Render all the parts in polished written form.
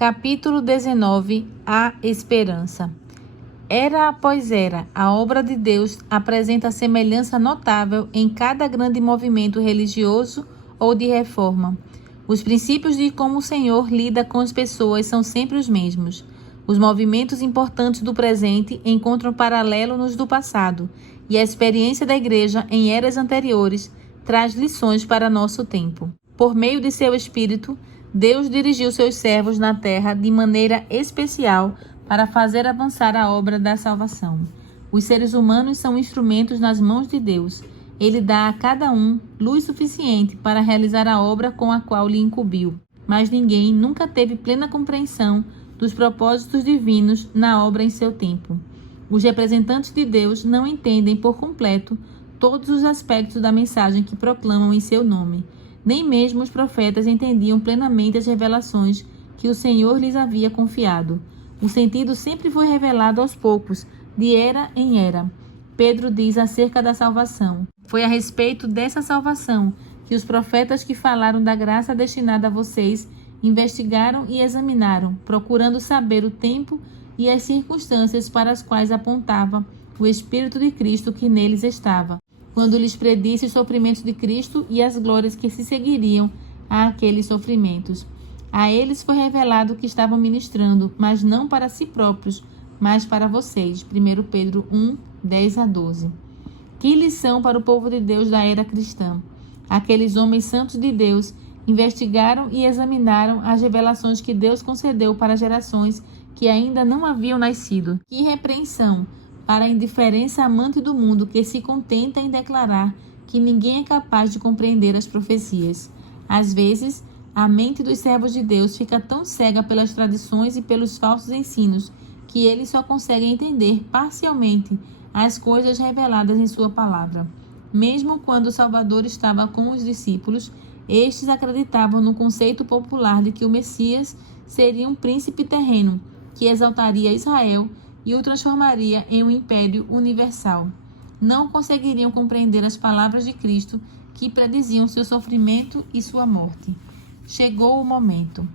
Capítulo 19. A esperança. Era após era, a obra de Deus apresenta semelhança notável em cada grande movimento religioso ou de reforma. Os princípios de como o Senhor lida com as pessoas são sempre os mesmos. Os movimentos importantes do presente encontram paralelo nos do passado, e a experiência da Igreja em eras anteriores traz lições para nosso tempo. Por meio de seu Espírito, Deus dirigiu seus servos na terra de maneira especial para fazer avançar a obra da salvação. Os seres humanos são instrumentos nas mãos de Deus. Ele dá a cada um luz suficiente para realizar a obra com a qual lhe incumbiu. Mas ninguém nunca teve plena compreensão dos propósitos divinos na obra em seu tempo. Os representantes de Deus não entendem por completo todos os aspectos da mensagem que proclamam em seu nome. Nem mesmo os profetas entendiam plenamente as revelações que o Senhor lhes havia confiado. O sentido sempre foi revelado aos poucos, de era em era. Pedro diz acerca da salvação: foi a respeito dessa salvação que os profetas que falaram da graça destinada a vocês investigaram e examinaram, procurando saber o tempo e as circunstâncias para as quais apontava o Espírito de Cristo que neles estava, quando lhes predisse os sofrimentos de Cristo e as glórias que se seguiriam a aqueles sofrimentos. A eles foi revelado que estavam ministrando, mas não para si próprios, mas para vocês. 1 Pedro 1, 10-12. Que lição para o povo de Deus da era cristã! Aqueles homens santos de Deus investigaram e examinaram as revelações que Deus concedeu para gerações que ainda não haviam nascido. Que repreensão para a indiferença amante do mundo que se contenta em declarar que ninguém é capaz de compreender as profecias. Às vezes, a mente dos servos de Deus fica tão cega pelas tradições e pelos falsos ensinos que eles só conseguem entender parcialmente as coisas reveladas em sua palavra. Mesmo quando o Salvador estava com os discípulos, estes acreditavam no conceito popular de que o Messias seria um príncipe terreno que exaltaria Israel e o transformaria em um império universal. Não conseguiriam compreender as palavras de Cristo que prediziam seu sofrimento e sua morte. Chegou o momento.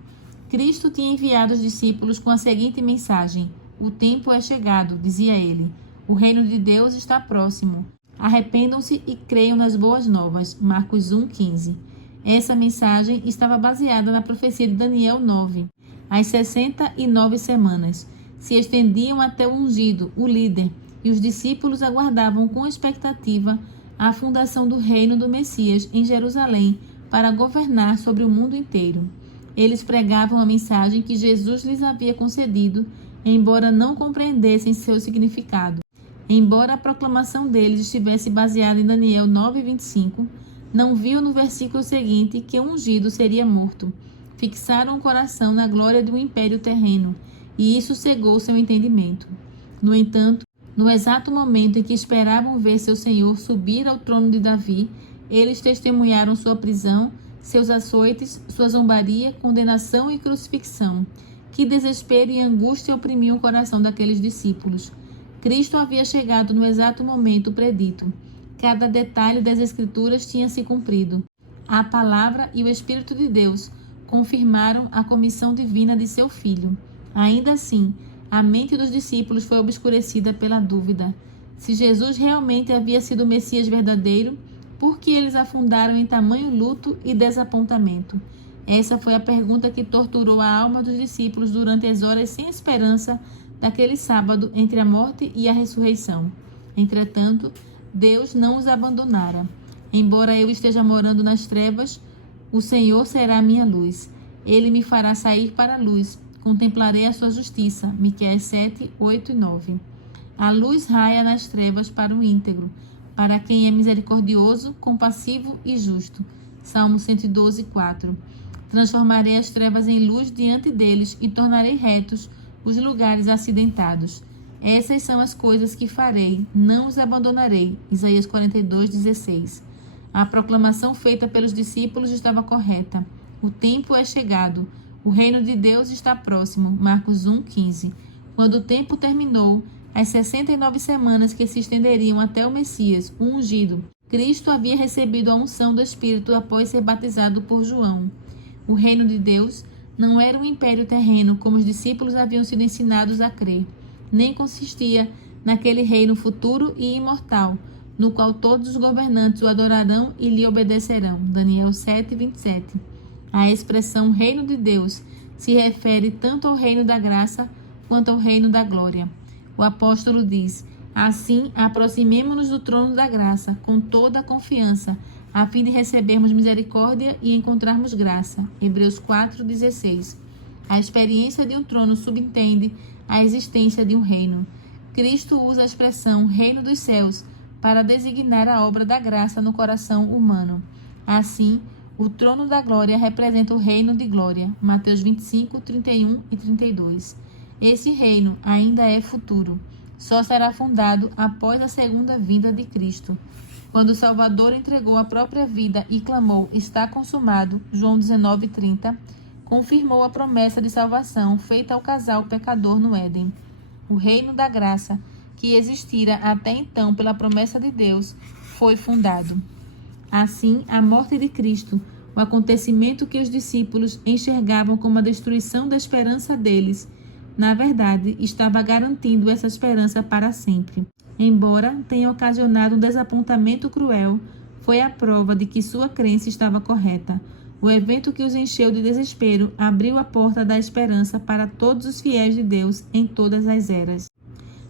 Cristo tinha enviado os discípulos com a seguinte mensagem: o tempo é chegado, dizia ele. O reino de Deus está próximo. Arrependam-se e creiam nas boas novas. Marcos 1,15. Essa mensagem estava baseada na profecia de Daniel 9. As 69 semanas se estendiam até o ungido, o líder, e os discípulos aguardavam com expectativa a fundação do reino do Messias em Jerusalém para governar sobre o mundo inteiro. Eles pregavam a mensagem que Jesus lhes havia concedido, embora não compreendessem seu significado. Embora a proclamação deles estivesse baseada em Daniel 9,25, não viu no versículo seguinte que o ungido seria morto. Fixaram o coração na glória de um império terreno, e isso cegou seu entendimento. No entanto, no exato momento em que esperavam ver seu Senhor subir ao trono de Davi, eles testemunharam sua prisão, seus açoites, sua zombaria, condenação e crucifixão. Que desespero e angústia oprimiam o coração daqueles discípulos. Cristo havia chegado no exato momento predito. Cada detalhe das Escrituras tinha se cumprido. A palavra e o Espírito de Deus confirmaram a comissão divina de seu Filho. Ainda assim, a mente dos discípulos foi obscurecida pela dúvida. Se Jesus realmente havia sido o Messias verdadeiro, por que eles afundaram em tamanho luto e desapontamento? Essa foi a pergunta que torturou a alma dos discípulos durante as horas sem esperança daquele sábado entre a morte e a ressurreição. Entretanto, Deus não os abandonara. Embora eu esteja morando nas trevas, o Senhor será a minha luz. Ele me fará sair para a luz. Contemplarei a sua justiça. Miqueias 7, 8 e 9. A luz raia nas trevas para o íntegro, para quem é misericordioso, compassivo e justo. Salmo 112, 4. Transformarei as trevas em luz diante deles e tornarei retos os lugares acidentados. Essas são as coisas que farei, não os abandonarei. Isaías 42, 16. A proclamação feita pelos discípulos estava correta. O tempo é chegado. O reino de Deus está próximo. Marcos 1, 15. Quando o tempo terminou, as 69 semanas que se estenderiam até o Messias, o ungido, Cristo havia recebido a unção do Espírito após ser batizado por João. O reino de Deus não era um império terreno como os discípulos haviam sido ensinados a crer, nem consistia naquele reino futuro e imortal, no qual todos os governantes o adorarão e lhe obedecerão. Daniel 7:27. A expressão reino de Deus se refere tanto ao reino da graça quanto ao reino da glória. O apóstolo diz: assim, aproximemo-nos do trono da graça com toda a confiança, a fim de recebermos misericórdia e encontrarmos graça. Hebreus 4:16. A experiência de um trono subentende a existência de um reino. Cristo usa a expressão reino dos céus para designar a obra da graça no coração humano. Assim, o trono da glória representa o reino de glória. Mateus 25:31 e 32. Esse reino ainda é futuro. Só será fundado após a segunda vinda de Cristo. Quando o Salvador entregou a própria vida e clamou: está consumado, João 19:30, confirmou a promessa de salvação feita ao casal pecador no Éden. O reino da graça, que existira até então pela promessa de Deus, foi fundado. Assim, a morte de Cristo, o acontecimento que os discípulos enxergavam como a destruição da esperança deles, na verdade, estava garantindo essa esperança para sempre. Embora tenha ocasionado um desapontamento cruel, foi a prova de que sua crença estava correta. O evento que os encheu de desespero abriu a porta da esperança para todos os fiéis de Deus em todas as eras.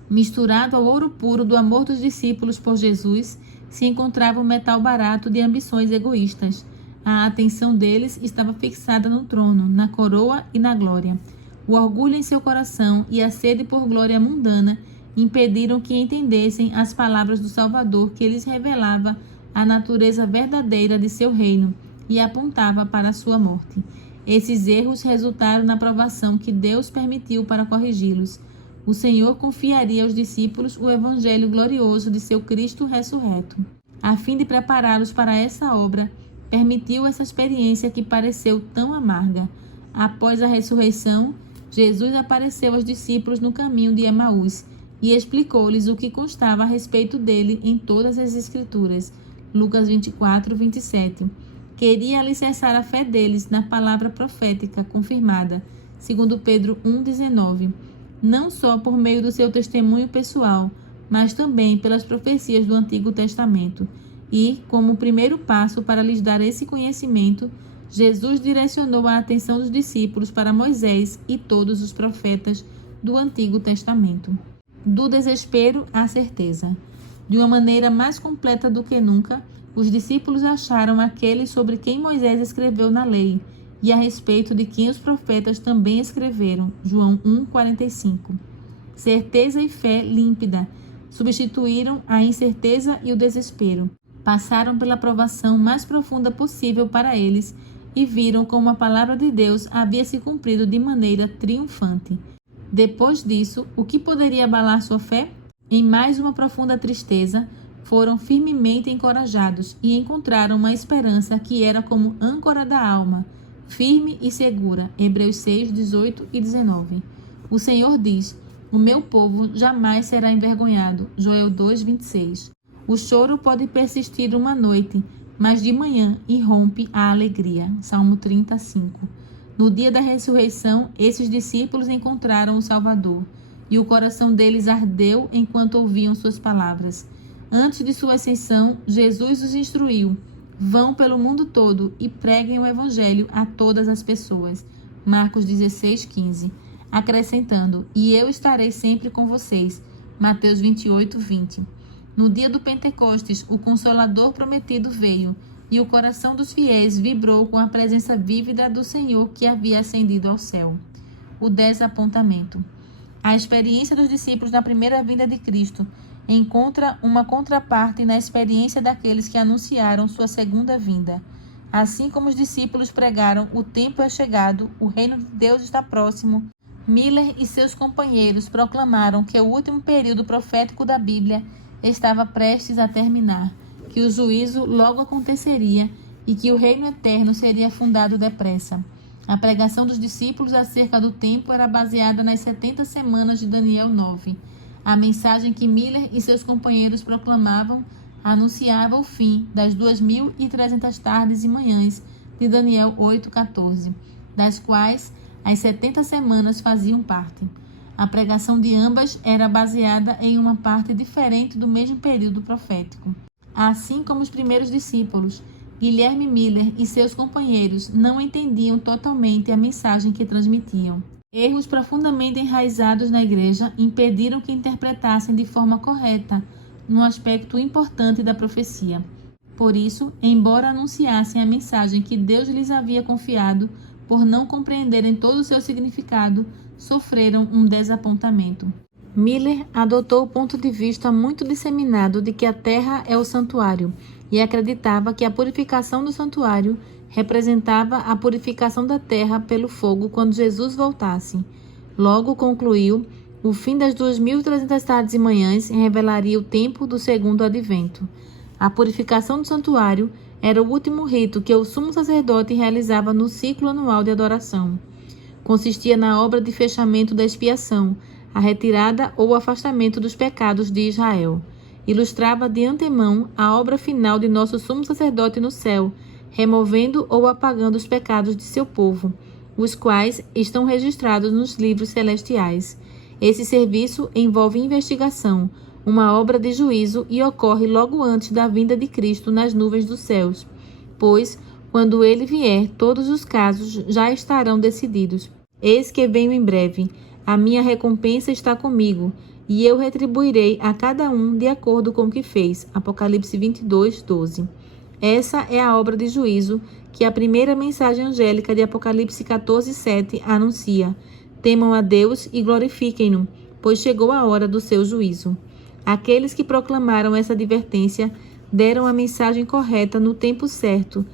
Misturado ao ouro puro do amor dos discípulos por Jesus, se encontrava um metal barato de ambições egoístas. A atenção deles estava fixada no trono, na coroa e na glória. O orgulho em seu coração e a sede por glória mundana impediram que entendessem as palavras do Salvador, que lhes revelava a natureza verdadeira de seu reino e apontava para a sua morte. Esses erros resultaram na provação que Deus permitiu para corrigi-los. O Senhor confiaria aos discípulos o evangelho glorioso de seu Cristo ressurreto. A fim de prepará-los para essa obra, permitiu essa experiência que pareceu tão amarga. Após a ressurreição, Jesus apareceu aos discípulos no caminho de Emaús e explicou-lhes o que constava a respeito dele em todas as Escrituras. Lucas 24:27. Queria alicerçar a fé deles na palavra profética confirmada, segundo Pedro 1:19, não só por meio do seu testemunho pessoal, mas também pelas profecias do Antigo Testamento. E, como primeiro passo para lhes dar esse conhecimento, Jesus direcionou a atenção dos discípulos para Moisés e todos os profetas do Antigo Testamento. Do desespero à certeza. De uma maneira mais completa do que nunca, os discípulos acharam aquele sobre quem Moisés escreveu na lei e a respeito de quem os profetas também escreveram. João 1:45. Certeza e fé límpida substituíram a incerteza e o desespero. Passaram pela provação mais profunda possível para eles e viram como a palavra de Deus havia se cumprido de maneira triunfante. Depois disso, o que poderia abalar sua fé? Em mais uma profunda tristeza, foram firmemente encorajados e encontraram uma esperança que era como âncora da alma, firme e segura. Hebreus 6:18 e 19. O Senhor diz: o meu povo jamais será envergonhado. Joel 2:26. O choro pode persistir uma noite, mas de manhã irrompe a alegria. Salmo 35. No dia da ressurreição, esses discípulos encontraram o Salvador, e o coração deles ardeu enquanto ouviam suas palavras. Antes de sua ascensão, Jesus os instruiu: vão pelo mundo todo e preguem o evangelho a todas as pessoas. Marcos 16:15. Acrescentando: e eu estarei sempre com vocês. Mateus 28:20. No dia do Pentecostes, o Consolador prometido veio, e o coração dos fiéis vibrou com a presença vívida do Senhor que havia ascendido ao céu. O desapontamento. A experiência dos discípulos na primeira vinda de Cristo encontra uma contraparte na experiência daqueles que anunciaram sua segunda vinda. Assim como os discípulos pregaram: o tempo é chegado, o reino de Deus está próximo, Miller e seus companheiros proclamaram que o último período profético da Bíblia estava prestes a terminar, que o juízo logo aconteceria e que o reino eterno seria fundado depressa. A pregação dos discípulos acerca do tempo era baseada nas 70 semanas de Daniel 9. A mensagem que Miller e seus companheiros proclamavam anunciava o fim das 2.300 tardes e manhãs de Daniel 8:14. das quais as 70 semanas faziam parte. A pregação de ambas era baseada em uma parte diferente do mesmo período profético. Assim como os primeiros discípulos, Guilherme Miller e seus companheiros não entendiam totalmente a mensagem que transmitiam. Erros profundamente enraizados na igreja impediram que interpretassem de forma correta um aspecto importante da profecia. Por isso, embora anunciassem a mensagem que Deus lhes havia confiado, por não compreenderem todo o seu significado, sofreram um desapontamento. Miller adotou o ponto de vista muito disseminado de que a terra é o santuário e acreditava que a purificação do santuário representava a purificação da terra pelo fogo quando Jesus voltasse. Logo concluiu, o fim das 2.300 tardes e manhãs revelaria o tempo do segundo advento. A purificação do santuário era o último rito que o sumo sacerdote realizava no ciclo anual de adoração. Consistia na obra de fechamento da expiação, a retirada ou afastamento dos pecados de Israel. Ilustrava de antemão a obra final de nosso sumo sacerdote no céu, removendo ou apagando os pecados de seu povo, os quais estão registrados nos livros celestiais. Esse serviço envolve investigação, uma obra de juízo e ocorre logo antes da vinda de Cristo nas nuvens dos céus, pois, quando ele vier, todos os casos já estarão decididos. Eis que venho em breve, a minha recompensa está comigo, e eu retribuirei a cada um de acordo com o que fez. Apocalipse 22, 12. Essa é a obra de juízo que a primeira mensagem angélica de Apocalipse 14, 7 anuncia. Temam a Deus e glorifiquem-no, pois chegou a hora do seu juízo. Aqueles que proclamaram essa advertência deram a mensagem correta no tempo certo,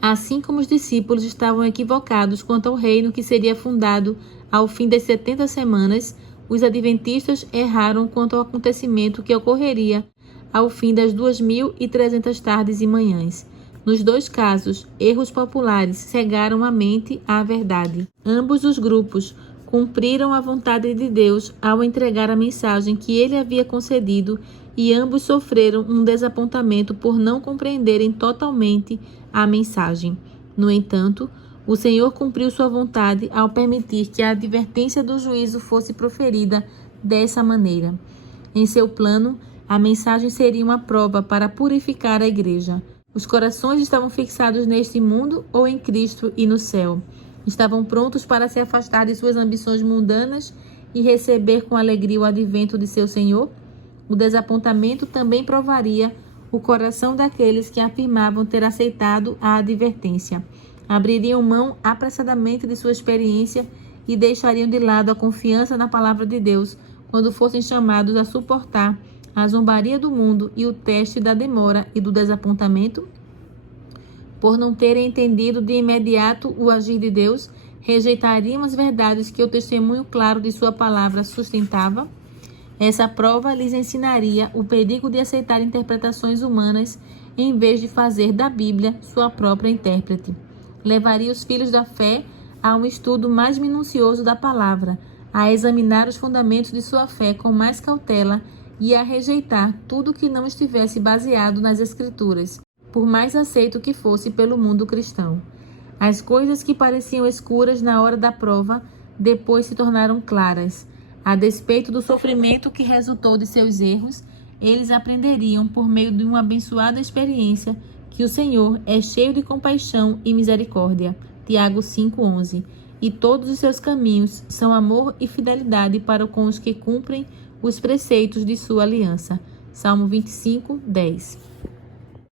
assim como os discípulos estavam equivocados quanto ao reino que seria fundado ao fim das 70 semanas, os adventistas erraram quanto ao acontecimento que ocorreria ao fim das 2.300 tardes e manhãs. Nos dois casos, erros populares cegaram a mente à verdade. Ambos os grupos cumpriram a vontade de Deus ao entregar a mensagem que ele havia concedido e ambos sofreram um desapontamento por não compreenderem totalmente a mensagem. No entanto, o Senhor cumpriu sua vontade ao permitir que a advertência do juízo fosse proferida dessa maneira. Em seu plano, a mensagem seria uma prova para purificar a igreja. Os corações estavam fixados neste mundo ou em Cristo e no céu. Estavam prontos para se afastar de suas ambições mundanas e receber com alegria o advento de seu Senhor? O desapontamento também provaria o coração daqueles que afirmavam ter aceitado a advertência. Abririam mão apressadamente de sua experiência e deixariam de lado a confiança na palavra de Deus quando fossem chamados a suportar a zombaria do mundo e o teste da demora e do desapontamento? Por não terem entendido de imediato o agir de Deus, rejeitariam as verdades que o testemunho claro de sua palavra sustentava? Essa prova lhes ensinaria o perigo de aceitar interpretações humanas em vez de fazer da Bíblia sua própria intérprete. Levaria os filhos da fé a um estudo mais minucioso da palavra, a examinar os fundamentos de sua fé com mais cautela e a rejeitar tudo que não estivesse baseado nas Escrituras, por mais aceito que fosse pelo mundo cristão. As coisas que pareciam escuras na hora da prova, depois se tornaram claras. A despeito do sofrimento que resultou de seus erros, eles aprenderiam, por meio de uma abençoada experiência, que o Senhor é cheio de compaixão e misericórdia. Tiago 5:11. E todos os seus caminhos são amor e fidelidade para com os que cumprem os preceitos de sua aliança. Salmo 25:10.